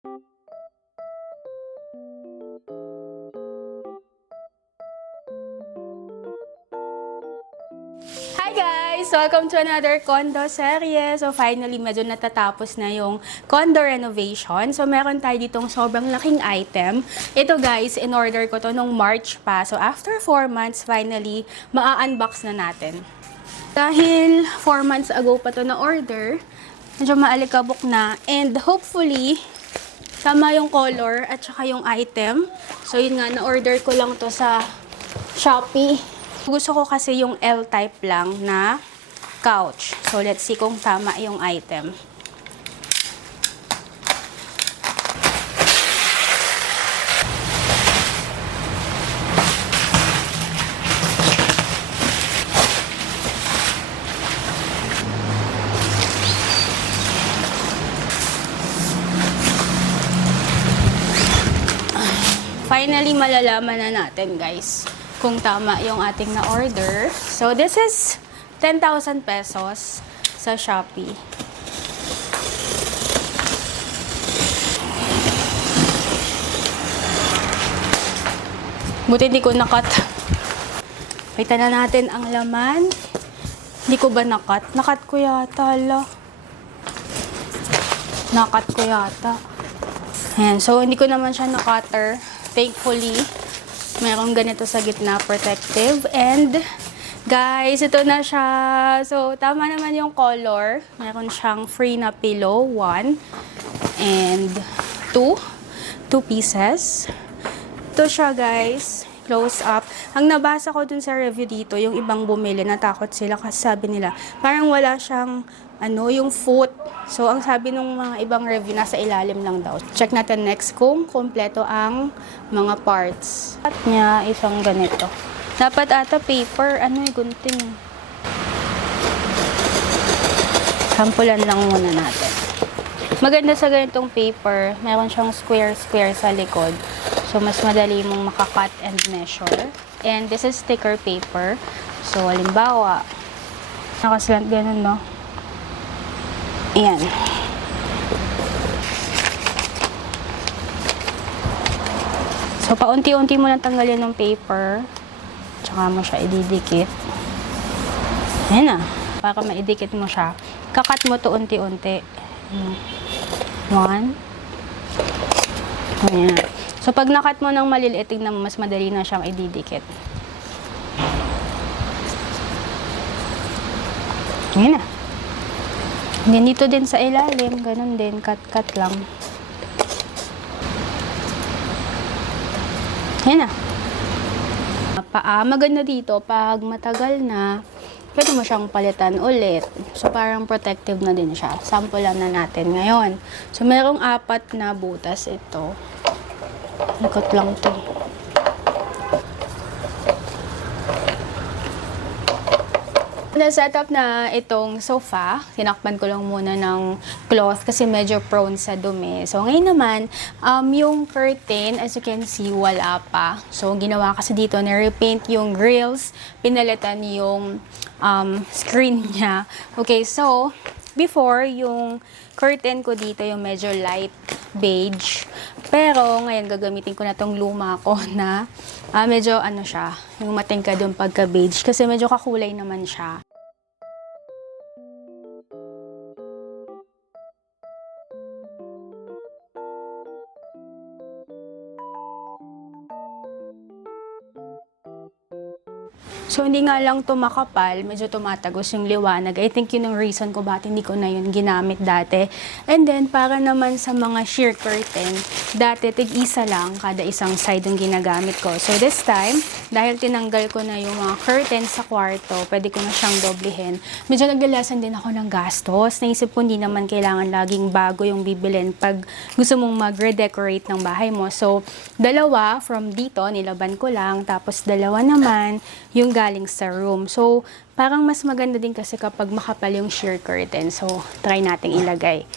Hi guys! Welcome to another condo serye. So finally, medyo natatapos na yung condo renovation. So meron tayo ditong sobrang laking item. Ito guys, in-order ko to nung March pa. So after 4 months, finally, maa-unbox na natin. Dahil 4 months ago pa to na-order, medyo maalikabok na. And hopefully, tama yung color at saka yung item. So yun nga, na-order ko lang to sa Shopee. Gusto ko kasi yung L-type lang na couch. So, let's see kung tama yung item. Finally, malalaman na natin, guys, kung tama yung ating na-order. So, this is 10,000 pesos sa Shopee. Buti hindi ko nakat. Kita na natin ang laman. Hindi ko ba nakat? Nakat ko yata, ala. Nakat ko yata. Ayan, so hindi ko naman siya na-cutter. Thankfully, mayroong ganito sa gitna, protective. And, guys, ito na siya. So, tama naman yung color. Meron siyang free na pillow, 1 and 2. 2 pieces. Ito siya, guys. Close up. Ang nabasa ko dun sa review dito, yung ibang bumili, natakot sila kasi sabi nila, parang wala siyang, yung foot. So, ang sabi ng mga ibang review, nasa ilalim lang daw. Check natin next kung kompleto ang mga parts. At niya, isang ganito. Dapat ata paper, gunting. Sampulan lang muna natin. Maganda sa ganitong paper, meron siyang square-square sa likod. So, mas madali mong makakat and measure. And this is sticker paper. So, halimbawa, nakaslant ganun, no? Ayan. So, paunti-unti mo lang tanggalin ng paper. Tsaka mo siya ididikit. Ayan na. Para maidikit mo siya. Kakat mo to unti-unti. 1. Ayan. So, pag nakat mo ng maliliit, tignan mo, mas madali na siyang ididikit. Ayan na. Then, dito din sa ilalim, ganun din, cut-cut lang. Ayan na. Maganda dito, pag matagal na, pwede mo siyang palitan ulit. So, parang protective na din siya. Sampulan na natin ngayon. So, merong 4 na butas ito. Ikot lang to. Na-setup na itong sofa. Tinakpan ko lang muna ng cloth kasi medyo prone sa dumi. So, ngayon naman, yung curtain, as you can see, wala pa. So, ginawa kasi dito, na-repaint yung grills, pinalitan yung screen niya. Okay, so, before, yung curtain ko dito, yung medyo light beige. Pero, ngayon, gagamitin ko na tong luma ko na medyo siya, yung matingkad yung pagka-beige. Kasi medyo kakulay naman siya. So, hindi nga lang to makapal, medyo tumatagos yung liwanag. I think yun ang reason ko bakit hindi ko na yun ginamit dati. And then, para naman sa mga sheer curtain, dati tig-isa lang kada isang side yung ginagamit ko. So, this time, dahil tinanggal ko na yung mga curtain sa kwarto, pwede ko na siyang doblehin. Medyo naglalasan din ako ng gastos. Naisip ko hindi naman kailangan laging bago yung bibilin pag gusto mong mag-redecorate ng bahay mo. So, 2 from dito, nilaban ko lang. Tapos, 2 naman yung galing sa room. So, parang mas maganda din kasi kapag makapal yung sheer curtain. So, try nating ilagay.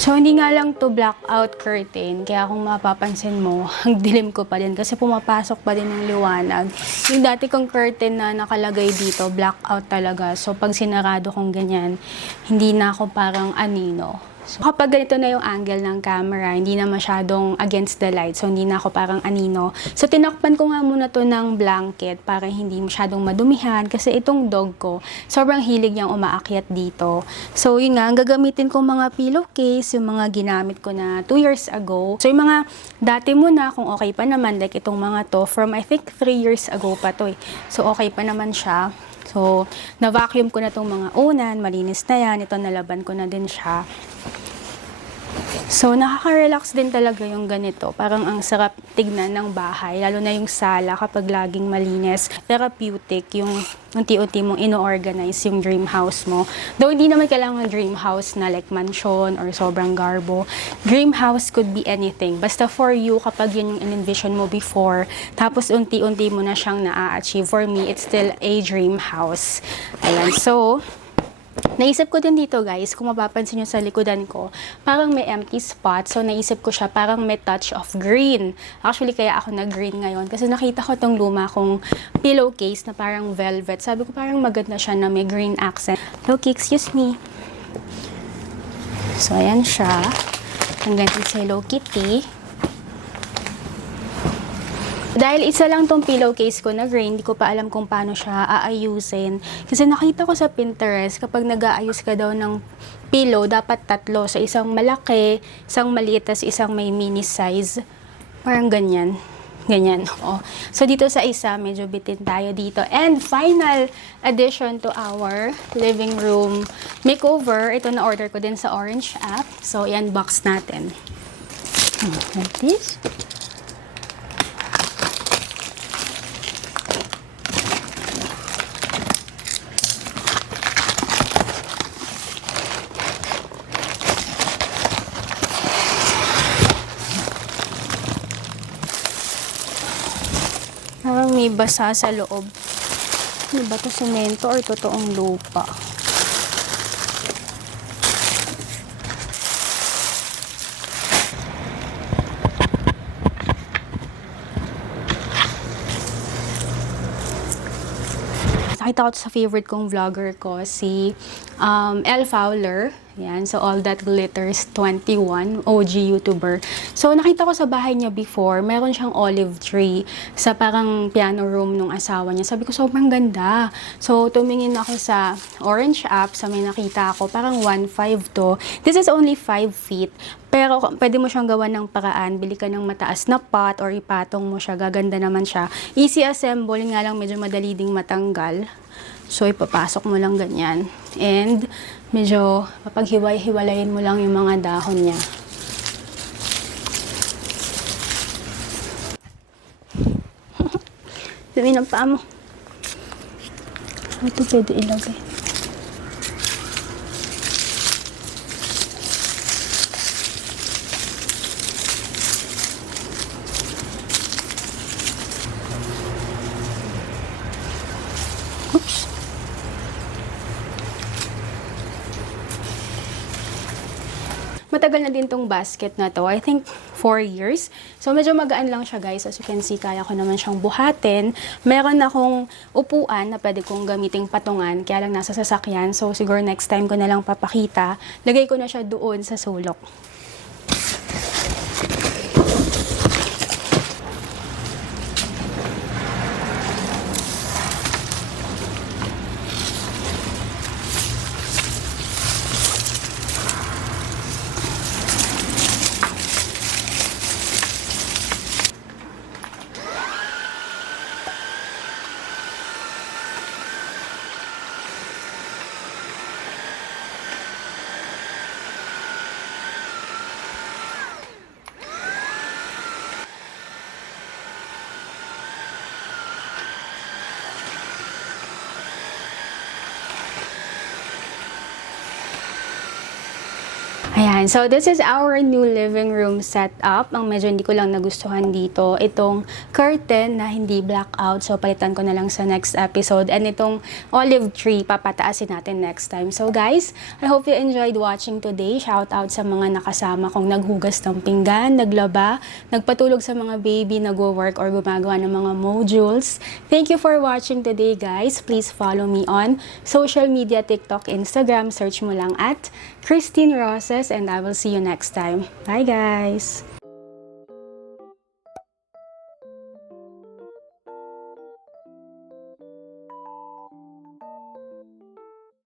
So, hindi nga lang to blackout curtain. Kaya kung mapapansin mo, ang dilim ko pa din. Kasi pumapasok pa din ng liwanag. Yung dati kong curtain na nakalagay dito, blackout talaga. So, pag sinarado kong ganyan, hindi na ako parang anino. So, kapag ganito na yung angle ng camera, hindi na masyadong against the light. So, hindi na ako parang anino. So, tinakpan ko nga muna to ng blanket para hindi masyadong madumihan. Kasi itong dog ko, sobrang hilig niyang umaakyat dito. So, yun nga, ang gagamitin kong mga pillowcase, yung mga ginamit ko na 2 years ago. So, yung mga dati muna, kung okay pa naman, like itong mga to, from I think 3 years ago pa to eh. So, okay pa naman siya. So, na-vacuum ko na itong mga unan, malinis na yan. Ito, nalaban ko na din siya. So, nakaka-relax din talaga yung ganito. Parang ang sarap tignan ng bahay, lalo na yung sala kapag laging malinis. Therapeutic yung unti-unti mong ino-organize yung dream house mo. Though hindi naman kailangan dream house na like mansion or sobrang garbo. Dream house could be anything. Basta for you, kapag yun yung in-envision mo before, tapos unti-unti mo na siyang na-achieve. For me, it's still a dream house. Ayan, so naisip ko din dito guys, kung mapapansin nyo sa likodan ko, parang may empty spot. So naisip ko siya parang may touch of green. Actually kaya ako nag-green ngayon kasi nakita ko tong luma kong pillowcase na parang velvet. Sabi ko parang maganda siya na may green accent. Okay, excuse me. So ayan siya. Ang ganda sa Hello Kitty. Dahil isa lang tong pillowcase ko na green, hindi ko pa alam kung paano siya aayusin. Kasi nakita ko sa Pinterest, kapag nag-aayos ka daw ng pillow, dapat 3. So, isang malaki, isang maliit, tas isang may mini size. Parang ganyan. Ganyan. Oh. So, dito sa isa, medyo bitin tayo dito. And final addition to our living room makeover. Ito na-order ko din sa Orange app. So, i-unbox natin. Like this. Parang may basa sa loob. Ano ba ito? Semento or totoong lupa? Nakita ko sa favorite kong vlogger ko, si Elle Fowler. Yan, so All That Glitters 21, OG YouTuber. So nakita ko sa bahay niya before, meron siyang olive tree sa parang piano room nung asawa niya. Sabi ko, sobrang ganda. So tumingin ako sa Orange app, sa may nakita ako, parang 1.5 to. This is only 5 feet. Pero pwede mo siyang gawa ng paraan, bili ka ng mataas na pot or ipatong mo siya, gaganda naman siya. Easy assemble, nga lang medyo madali ding matanggal. So, ipapasok mo lang ganyan. And, medyo mapaghiwalay-hiwalayin mo lang yung mga dahon niya. Dumi ng paa mo. Ito pwede ilagay. Oops. Matagal na din tong basket na to. I think 4 years. So, medyo magaan lang siya, guys. As you can see, kaya ko naman siyang buhatin. Meron akong upuan na pwede kong gamiting patungan. Kaya lang nasa sasakyan. So, siguro next time ko na lang papakita. Lagay ko na siya doon sa sulok. Ayan, Ayan. So, this is our new living room setup. Ang medyo hindi ko lang nagustuhan dito, itong curtain na hindi blackout. So, palitan ko na lang sa next episode. And itong olive tree, papataasin natin next time. So, guys, I hope you enjoyed watching today. Shout out sa mga nakasama kong naghugas ng pinggan, naglaba, nagpatulog sa mga baby, nagwo-work or gumagawa ng mga modules. Thank you for watching today, guys. Please follow me on social media, TikTok, Instagram. Search mo lang at Christine Roses, and I will see you next time. Bye, guys!